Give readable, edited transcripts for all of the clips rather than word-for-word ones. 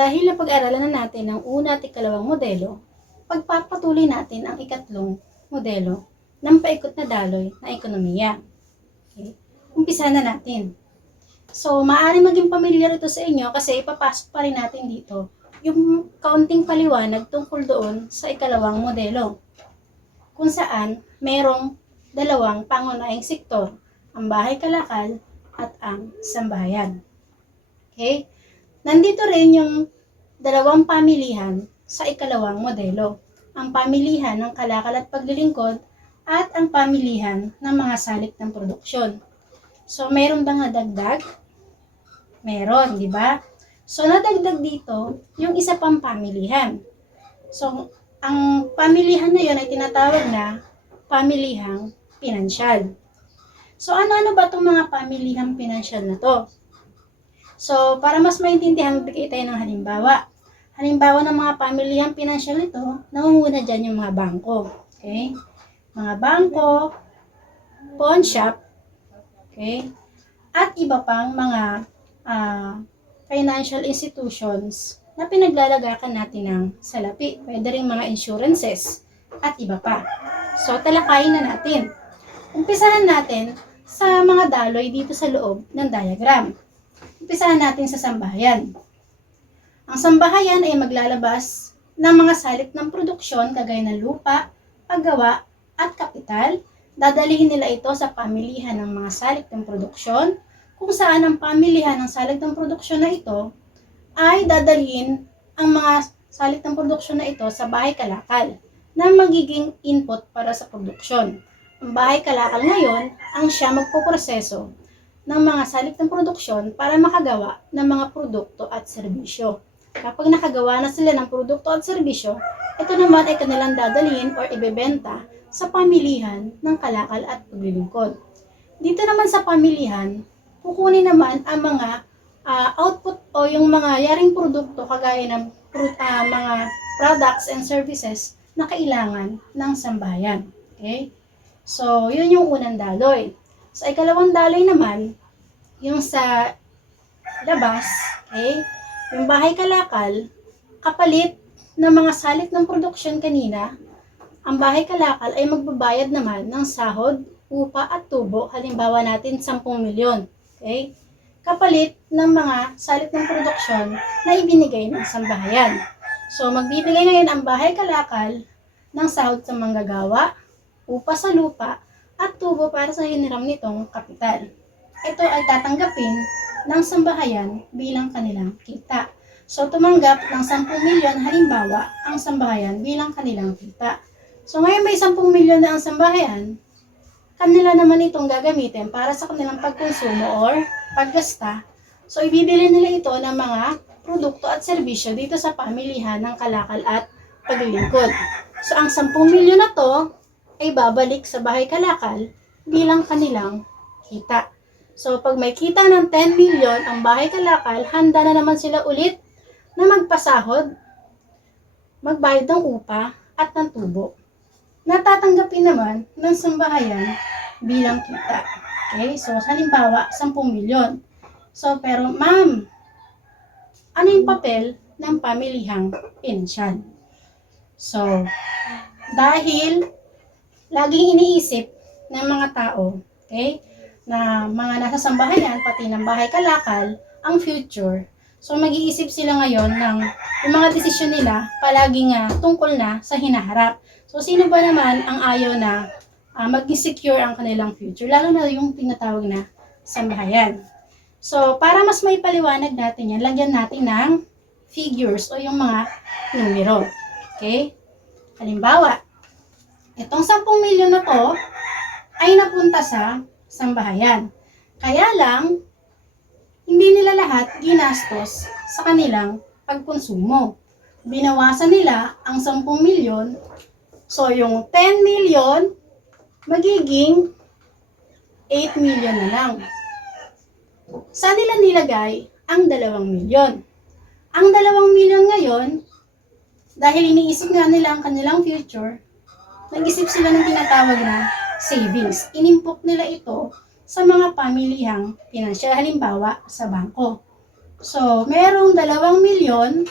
Dahil napag-aralan na natin ang una at ikalawang modelo, pagpapatuloy natin ang ikatlong modelo ng paikot na daloy ng ekonomiya. Okay. Umpisa na natin. So, maaaring maging familiar ito sa inyo kasi ipapasok pa rin natin dito yung kaunting paliwanag tungkol doon sa ikalawang modelo, kung saan merong dalawang pangunahing sektor, ang bahay kalakal at ang sambahayan. Okay? Nandito rin yung dalawang pamilihan sa ikalawang modelo, ang pamilihan ng kalakal at paglilingkod at ang pamilihan ng mga salik ng produksyon. So, meron ba nga dagdag? Meron, di ba? So, nadagdag dito yung isa pang pamilihan. So, ang pamilihan na yun ay tinatawag na pamilihang pinansyal. So, ano-ano ba itong mga pamilihang pinansyal na to? So, para mas maintindihan, magbigay tayo ng halimbawa. Halimbawa ng mga pamilihang pinansyal nito, nangunguna dyan yung mga bangko. Okay? Mga bangko, pawn shop, okay? At iba pang mga financial institutions na pinaglalagakan natin ng salapi. Pwede rin mga insurances at iba pa. So, talakayin na natin. Umpisahan natin sa mga daloy dito sa loob ng diagram. Umpisahan natin sa sambahayan. Ang sambahayan ay maglalabas ng mga salik ng produksyon kagaya ng lupa, paggawa, at kapital. Dadalhin nila ito sa pamilihan ng mga salik ng produksyon, kung saan ang pamilihan ng salik ng produksyon na ito ay dadalhin ang mga salik ng produksyon na ito sa bahay kalakal na magiging input para sa produksyon. Ang bahay kalakal ngayon ang siya magpoproseso ng mga salik ng produksyon para makagawa ng mga produkto at serbisyo. Kapag nakagawa na sila ng produkto at serbisyo, ito naman ay kanilang dadalhin or ibebenta sa pamilihan ng kalakal at paglilingkod. Dito naman sa pamilihan, kukunin naman ang mga output o yung mga yaring produkto kagaya ng mga products and services na kailangan ng sambahayan. Okay? So, yun yung unang daloy. Sa ikalawang daloy naman, yung sa labas, okay? Yung bahay kalakal, kapalit ng mga salik ng produksyon kanina, ang bahay kalakal ay magbabayad naman ng sahod, upa at tubo, halimbawa natin 10 milyon. Okay? Kapalit ng mga salik ng produksyon na ibinigay ng sambahayan. So, magbibigay ngayon ang bahay kalakal ng sahod sa manggagawa, upa sa lupa, at tubo para sa hiniram nitong kapital. Ito ay tatanggapin ng sambahayan bilang kanilang kita. So, tumanggap ng 10 milyon, halimbawa, ang sambahayan bilang kanilang kita. So, ngayon may 10 milyon na ang sambahayan, kanila naman itong gagamitin para sa kanilang pagkonsumo or paggasta. So, ibibili nila ito ng mga produkto at serbisyo dito sa pamilihan ng kalakal at paglilingkod. So, ang 10 milyon na to ay babalik sa bahay kalakal bilang kanilang kita. So, pag may kita ng 10 milyon ang bahay kalakal, handa na naman sila ulit na magpasahod, magbayad ng upa at ng tubo. Natatanggapin naman ng sambahayan bilang kita. Okay? So, halimbawa, 10 milyon. So, pero ma'am, ano yung papel ng pamilihang pinansyal? So, dahil laging iniisip ng mga tao, okay, na mga nasa sambahayan, pati ng bahay kalakal, ang future. So, mag-iisip sila ngayon ng yung mga desisyon nila palaging tungkol na sa hinaharap. So, sino ba naman ang ayaw na mag-secure ang kanilang future? Lalo na yung tinatawag na sambahayan. So, para mas may paliwanag natin yan, lagyan natin ng figures o yung mga numero. Okay? Halimbawa, itong 10 milyon na to ay napunta sa sambahayan. Kaya lang, hindi nila lahat ginastos sa kanilang pagkonsumo. Binawasan nila ang 10 milyon. So, yung 10 milyon, magiging 8 milyon na lang. Saan nila nilagay ang 2 milyon? Ang 2 milyon ngayon, dahil iniisip nga nila ang kanilang future, nag-isip sila ng tinatawag na savings. Inimpok nila ito sa mga pamilihang pinansyal, halimbawa sa bangko. So, merong 2 milyon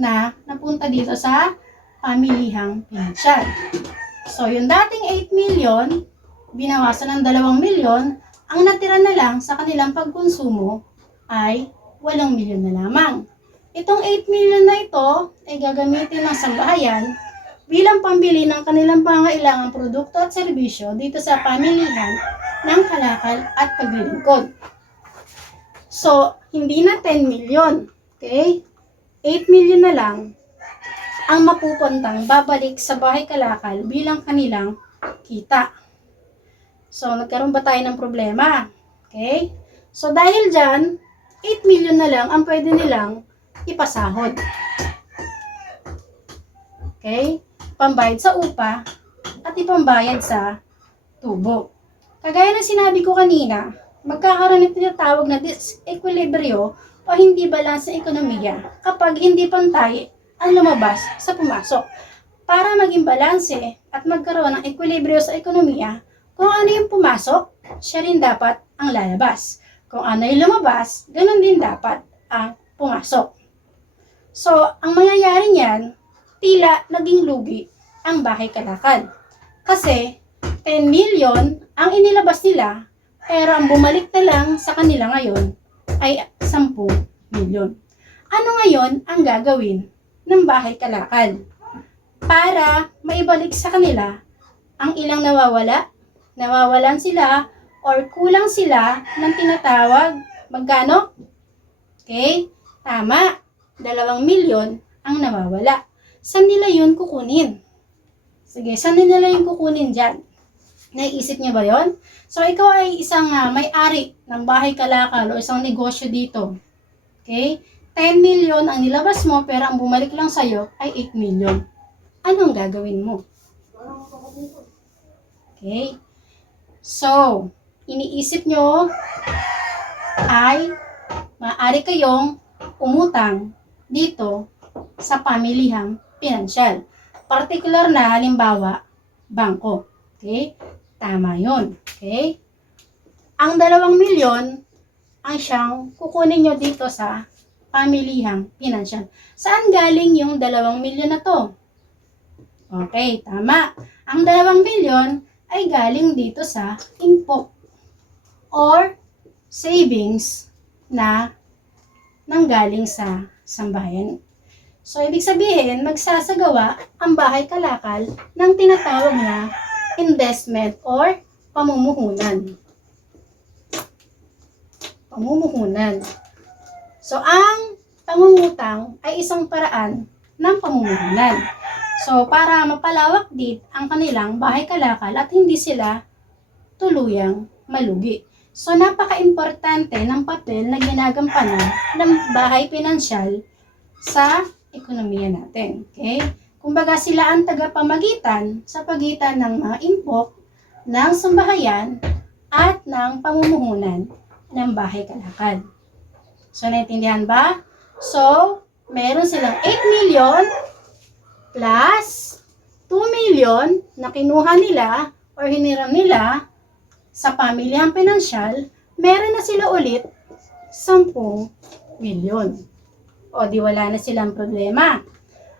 na napunta dito sa pamilihang pinansyal. So, yung dating 8 million, binawasan ng 2 milyon, ang natira na lang sa kanilang pagkonsumo ay 8 milyon na lamang. Itong 8 million na ito ay gagamitin ng sambahayan bilang pambili ng kanilang pangailangang produkto at serbisyo dito sa pamilihan ng kalakal at paglilingkod. So, hindi na 10 million. Okay? 8 million na lang ang mapupuntang babalik sa bahay kalakal bilang kanilang kita. So, nagkaroon ba tayo ng problema? Okay? So, dahil dyan, 8 million na lang ang pwede nilang ipasahod. Okay? Pambayad sa upa at ipambayad sa tubo. Kagaya ng sinabi ko kanina, magkakaroon ng tinatawag na disequilibrio o hindi balance ng ekonomiya kapag hindi pantay ang lumabas sa pumasok. Para maging balanse at magkaroon ng equilibrio sa ekonomiya, kung ano yung pumasok, siya rin dapat ang lalabas. Kung ano yung lumabas, ganun din dapat ang pumasok. So, ang mangyayari niyan, tila naging lugi ang bahay kalakal. Kasi, 10 million ang inilabas nila, pero ang bumalik na lang sa kanila ngayon ay 10 milyon. Ano ngayon ang gagawin ng bahay kalakal para maibalik sa kanila ang ilang nawawalan sila or kulang sila ng tinatawag magkano? Okay? Tama. 2 milyon ang nawawala. Saan nila yun kukunin? Sige, saan nila yun kukunin dyan? Naiisip niyo ba yon? So, ikaw ay isang may-ari ng bahay kalakal o isang negosyo dito. Okay? 10 million ang nilabas mo pero ang bumalik lang sa'yo ay 8 million. Anong gagawin mo? Okay? So, iniisip nyo ay maaari kayong umutang dito sa pamilihang pinansyal. Particular na halimbawa, bangko. Okay? Tama yun. Okay? Ang 2 milyon ang siyang kukunin nyo dito sa pamilihang pinansyal. Saan galing yung 2 milyon na to? Okay, tama. Ang 2 milyon ay galing dito sa impok or savings na nanggaling sa sambahayan. So, ibig sabihin, magsasagawa ang bahay kalakal ng tinatawag na investment or pamumuhunan. Pamumuhunan. So, ang pangungutang ay isang paraan ng pamumuhunan. So, para mapalawak din ang kanilang bahay kalakal at hindi sila tuluyang malugi. So, napaka-importante ng papel na ginagampanan ng bahay pinansyal sa ekonomiya natin. Okay? Kumbaga sila ang tagapamagitan sa pagitan ng mga impok, ng sambahayan, at ng pamumuhunan ng bahay kalakal. So, naintindihan ba? So, meron silang 8 million plus 2 million na kinuha nila or hiniram nila sa pamilyang pinansyal, meron na sila ulit 10 milyon. O di wala na silang problema.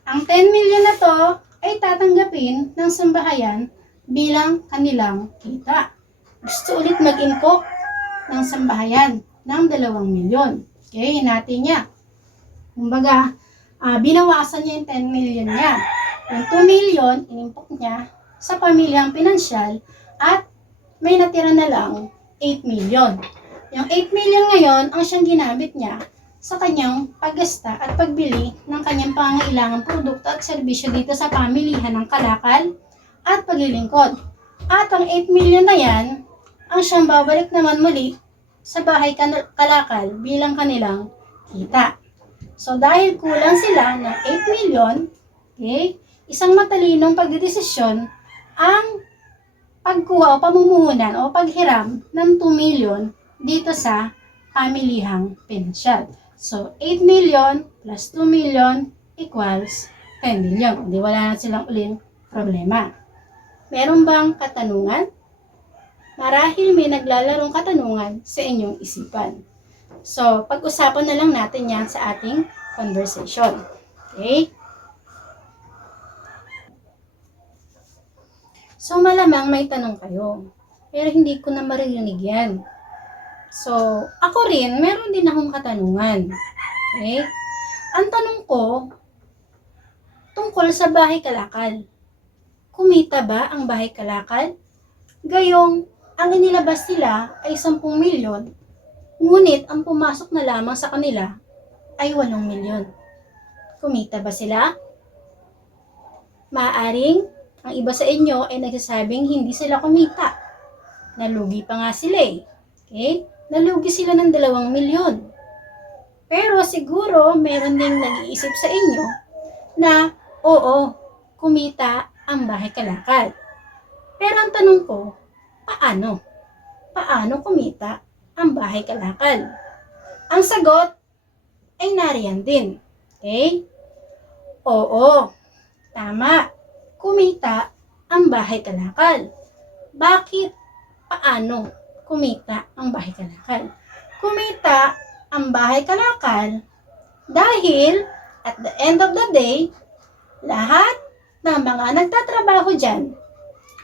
Ang 10 million na to ay tatanggapin ng sambahayan bilang kanilang kita. Gusto ulit mag-impok ng sambahayan ng 2 milyon. Okay, natin niya. Kumbaga, binawasan niya yung 10 million niya. Yung 2 million, inimpok niya sa pamilyang pinansyal at may natira na lang 8 million. Yung 8 million ngayon, ang siyang ginamit niya sa kanyang paggasta at pagbili ng kanyang pangailangang produkto at serbisyo dito sa pamilihan ng kalakal at paglilingkod. At ang 8 million na yan, ang siyang babalik naman muli sa bahay kalakal bilang kanilang kita. So dahil kulang sila ng 8 million, okay, isang matalinong pagdedesisyon ang pagkuha o pamumuhunan o paghiram ng 2 million dito sa pamilihang pinansyal. So, 8 million plus 2 million equals 10 million. Hindi, wala na silang uling problema. Meron bang katanungan? Marahil may naglalarong katanungan sa inyong isipan. So, pag-usapan na lang natin yan sa ating conversation. Okay? So, malamang may tanong kayo. Pero hindi ko na maririnig yan. So, ako rin, meron din akong katanungan. Okay? Ang tanong ko, tungkol sa bahay kalakal. Kumita ba ang bahay kalakal? Gayong, ang inilabas nila ay 10 milyon, ngunit ang pumasok na lamang sa kanila ay 8 milyon. Kumita ba sila? Maaaring, ang iba sa inyo ay nagsasabing hindi sila kumita. Nalugi pa nga sila eh. Okay? Nalugi sila ng 2 milyon. Pero siguro meron ding nag-iisip sa inyo na oo, kumita ang bahay kalakal. Pero ang tanong ko, paano? Paano kumita ang bahay kalakal? Ang sagot ay nariyan din. Okay? Oo, tama. Kumita ang bahay kalakal. Bakit? Paano kumita ang bahay kalakal? Kumita ang bahay kalakal dahil at the end of the day, lahat ng mga nagtatrabaho dyan,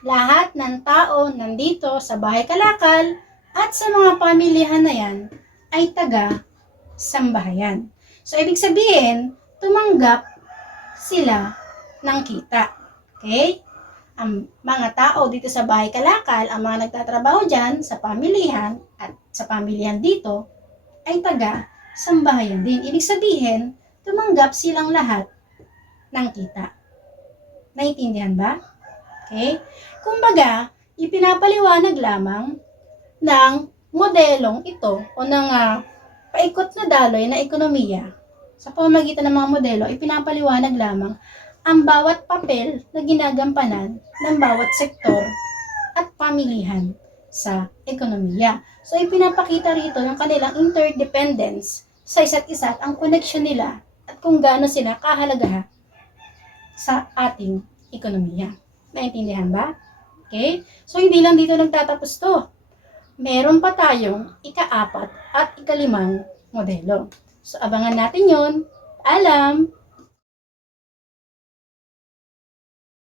lahat ng tao nandito sa bahay kalakal at sa mga pamilyahan na yan ay taga sambahayan. So, ibig sabihin, tumanggap sila ng kita. Okay? Ang mga tao dito sa bahay kalakal, ang mga nagtatrabaho dyan sa pamilihan at sa pamilihan dito ay taga sambahayan din. Ibig sabihin, tumanggap silang lahat ng kita. Naintindihan ba? Okay? Kumbaga, ipinapaliwanag lamang ng modelong ito o ng paikot na daloy na ekonomiya. Sa pamamagitan ng mga modelo, ipinapaliwanag lamang ang bawat papel na ginagampanan ng bawat sektor at pamilihan sa ekonomiya. So, ipinapakita rito yung kanilang interdependence sa isa't isa at ang connection nila at kung gaano sila kahalaga sa ating ekonomiya. Naintindihan ba? Okay? So, hindi lang dito nagtatapos to. Meron pa tayong ika-4 at ika-5 modelo. So, abangan natin yon. Paalam!